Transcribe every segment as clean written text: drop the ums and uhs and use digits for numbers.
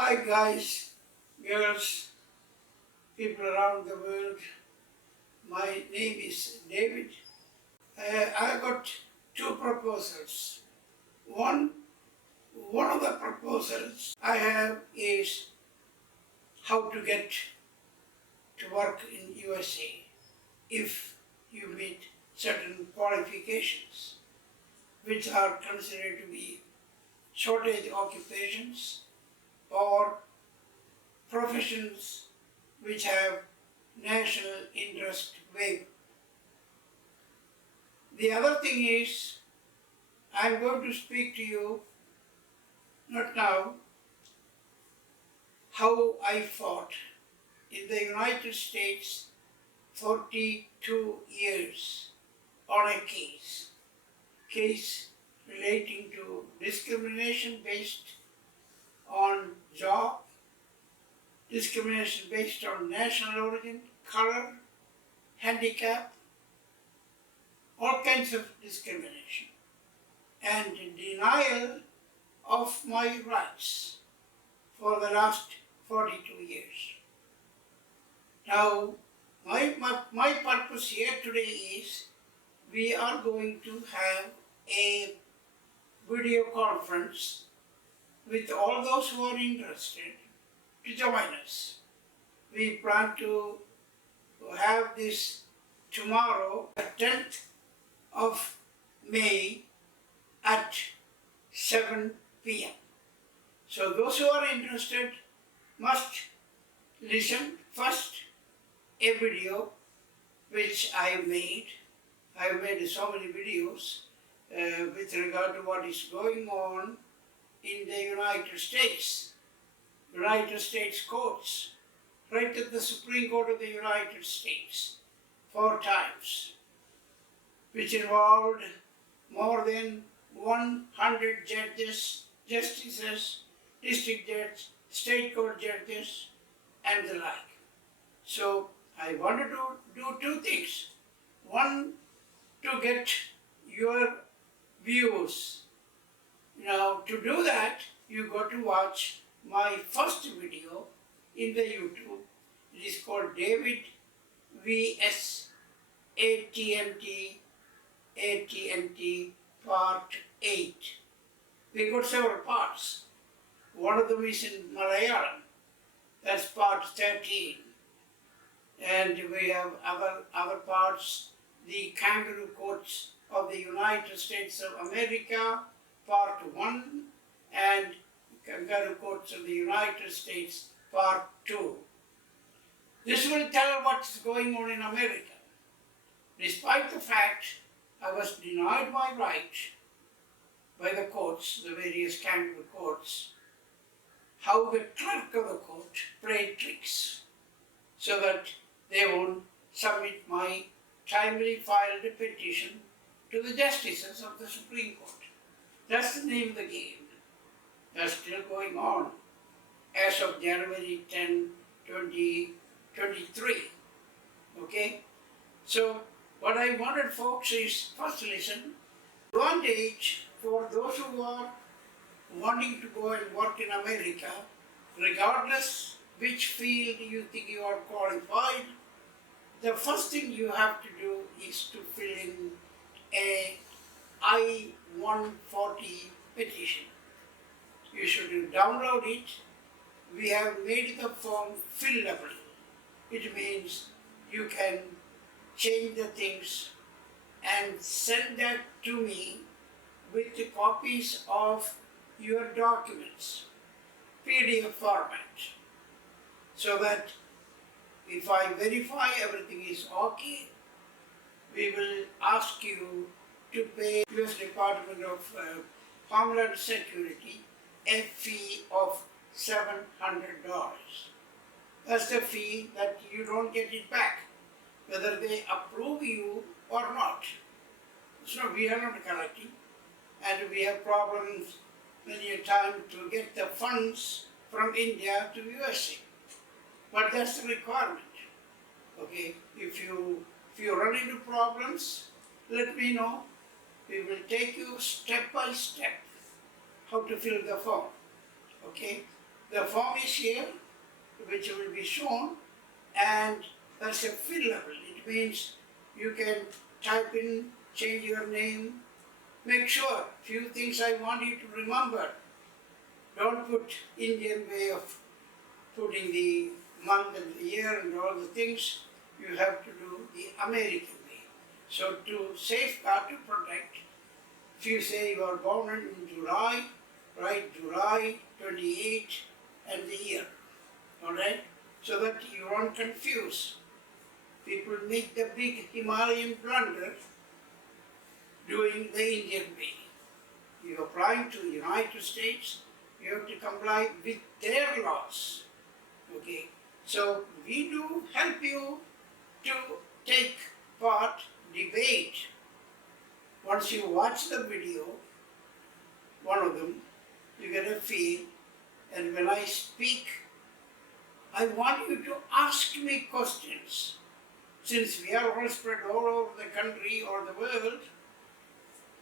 Hi guys, girls, people around the world. My name is David. I got two proposals. One, one of the proposals I have is how to get to work in USA if you meet certain qualifications, which are considered to be shortage occupations or professions which have national interest waiver. The other thing is, I'm going to speak to you, not now, how I fought in the United States 42 years on a case relating to discrimination based on job, discrimination based on national origin, color, handicap, all kinds of discrimination, and denial of my rights for the last 42 years. Now, my purpose here today is we are going to have a video conference with all those who are interested to join us. We plan to have this tomorrow, the 10th of May at 7 p.m. So those who are interested must listen first a video which I have made. I have made so many videos with regard to what is going on in the United States courts, right at the Supreme Court of the United States, 4 times, which involved more than 100 judges, justices, district judges, state court judges, and the like. So I wanted to do 2 things. One, to get your views. Now, to do that, you got to watch my first video in the YouTube. It is called David vs AT&T Part 8. We got several parts. One of them is in Malayalam. That's part 13. And we have other parts, the kangaroo courts of the United States of America, part 1, and kangaroo courts of the United States, part 2. This will tell what's going on in America. Despite the fact I was denied my right by the courts, the various kangaroo courts, how the clerk of the court played tricks so that they won't submit my timely filed petition to the justices of the Supreme Court. That's the name of the game. That's still going on as of January 10, 2023. Okay? So, what I wanted folks is, first listen, advantage for those who are wanting to go and work in America, regardless which field you think you are qualified, the first thing you have to do is to fill in a I-140 petition. You should download it. We have made the form fillable. It means you can change the things and send that to me with the copies of your documents, PDF format, so that if I verify everything is okay, we will ask you to pay US Department of Homeland Security a fee of $700. That's the fee that you don't get it back, whether they approve you or not. So we are not collecting, and we have problems many a time to get the funds from India to USA. But that's the requirement. Okay, if you run into problems, let me know. We will take you step by step how to fill the form. Okay, The form is here, which will be shown, and that's a fillable. It means you can type in, change your name, make sure few things I want you to remember. Don't put Indian way of putting the month and the year and all the things. You have to do the American way. So to safeguard, to protect, if you say you are born in July, write July 28 and the year. Alright? So that you won't confuse. People make the big Himalayan blunder doing the Indian way. You are applying to the United States, you have to comply with their laws. Okay? So we do help you to take part, debate. Once you watch the video, one of them, you get a feel, and when I speak, I want you to ask me questions. Since we are all spread all over the country or the world,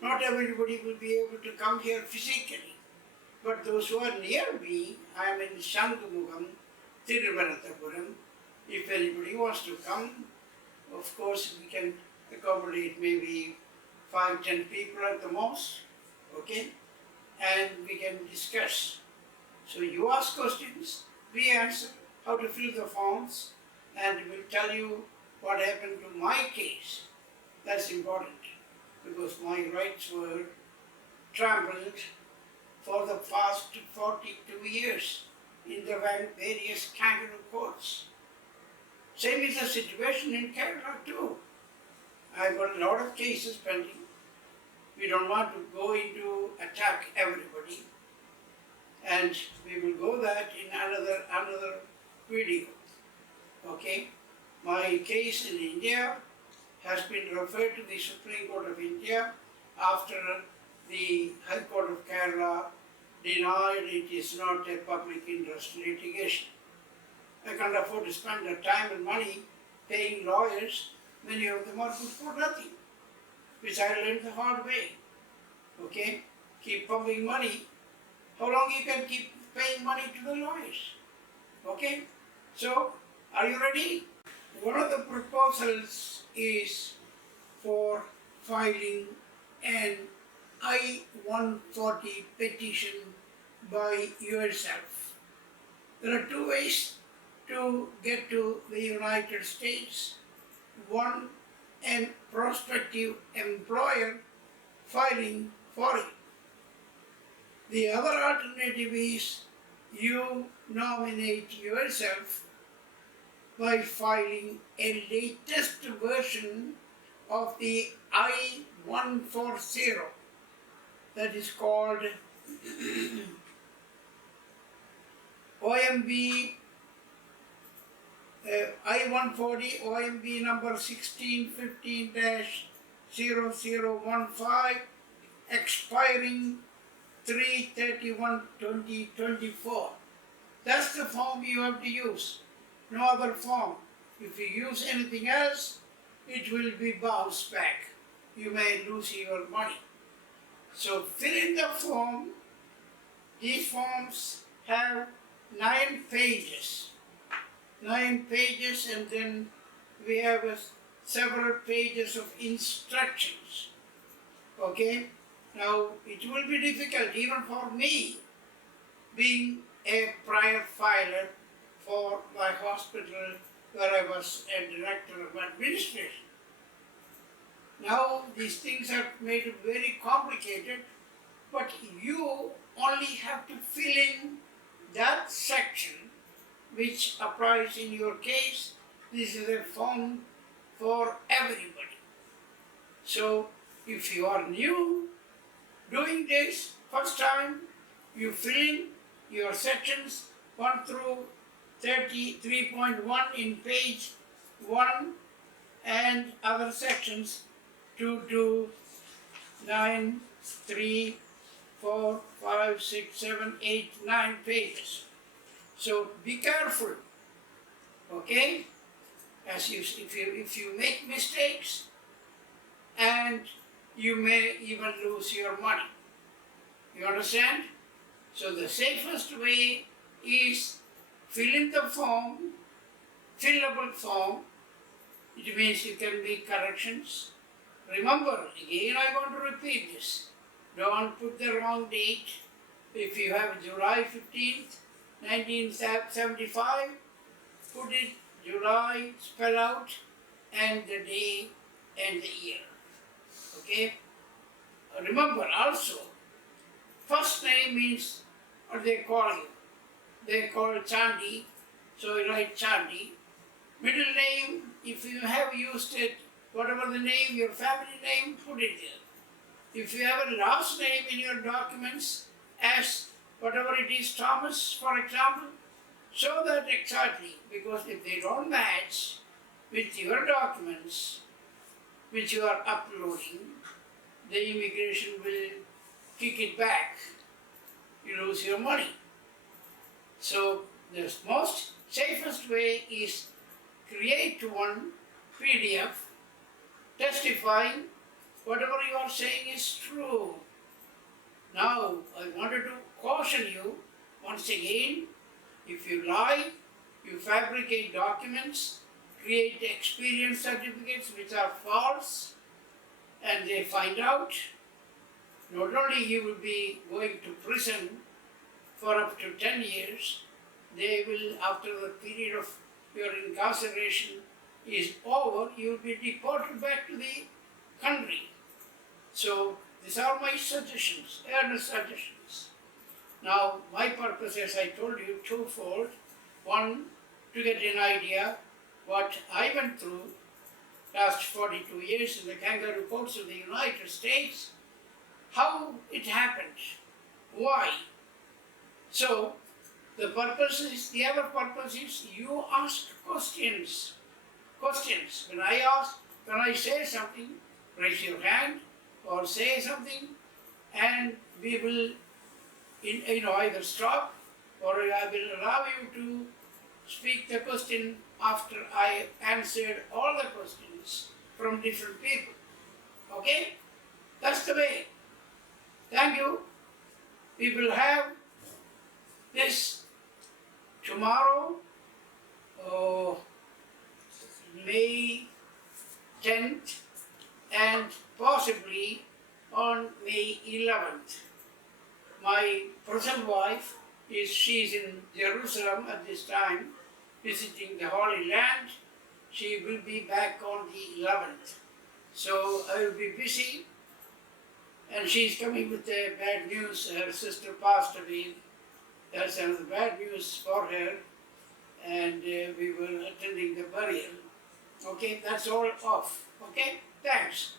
not everybody will be able to come here physically. But those who are near me, I am in Shangamugam, Thiruvananthapuram. If anybody wants to come, of course we can accommodate maybe 5-10 people at the most, okay? And we can discuss. So you ask questions, we answer, how to fill the forms, and we'll tell you what happened to my case. That's important, because my rights were trampled for the past 42 years in the various kangaroo courts. Same is the situation in Kerala too. I've got a lot of cases pending. We don't want to go into attack everybody, and we will go that in another video. Okay? My case in India has been referred to the Supreme Court of India after the High Court of Kerala denied it is not a public interest litigation. I can't afford to spend the time and money paying lawyers. Many of them are good for nothing, which I learned the hard way. Okay? Keep pumping money. How long you can keep paying money to the lawyers? Okay? So, are you ready? One of the proposals is for filing an I-140 petition by yourself. There are two ways to get to the United States. One, a prospective employer filing for you. The other alternative is you nominate yourself by filing a latest version of the I-140 that is called OMB I-140 OMB number 1615-0015 expiring 3/31/2024. That's the form you have to use. No other form. If you use anything else, it will be bounced back. You may lose your money. So fill in the form. These forms have 9 pages. 9 pages, and then we have several pages of instructions. Okay? Now, it will be difficult even for me, being a prior filer for my hospital where I was a director of administration. Now, these things are made very complicated, but you only have to fill in that section which applies in your case. This is a form for everybody. So, if you are new doing this first time, you fill in your sections 1 through 33.1 in page 1 and other sections 2 to 9, 3, 4, 5, 6, 7, 8, 9 pages. So be careful, okay? If you make mistakes, and you may even lose your money. You understand? So the safest way is fill in the form, fillable form. It means you can make corrections. Remember, again I want to repeat this. Don't put the wrong date. If you have July 15th, 1975, put it July, spell out, and the day and the year. Okay? Remember also, first name means what they call you. They call Chandi, so you write Chandi. Middle name, if you have used it, whatever the name, your family name, put it there. If you have a last name in your documents as whatever it is, Thomas, for example, show that exactly, because if they don't match with your documents which you are uploading, the immigration will kick it back. You lose your money. So the most safest way is create one PDF testifying whatever you are saying is true. Now I wanted to caution you once again, if you lie, you fabricate documents, create experience certificates which are false, and they find out, not only you will be going to prison for up to 10 years, they will, after the period of your incarceration is over, you will be deported back to the country. So these are my suggestions, earnest suggestions. Now my purpose, as I told you, twofold. One, to get an idea what I went through last 42 years in the kangaroo courts of the United States, how it happened, why. So the other purpose is you ask questions. When I say something, raise your hand or say something, and we will either stop or I will allow you to speak the question after I answered all the questions from different people. Okay? That's the way. Thank you. We will have this tomorrow, May 10th, and possibly on May 11th. My present wife she's in Jerusalem at this time, visiting the Holy Land. She will be back on the 11th. So I will be busy, and she's coming with the bad news. Her sister passed away. That's another bad news for her, and we were attending the burial. Okay, that's all off. Okay, thanks.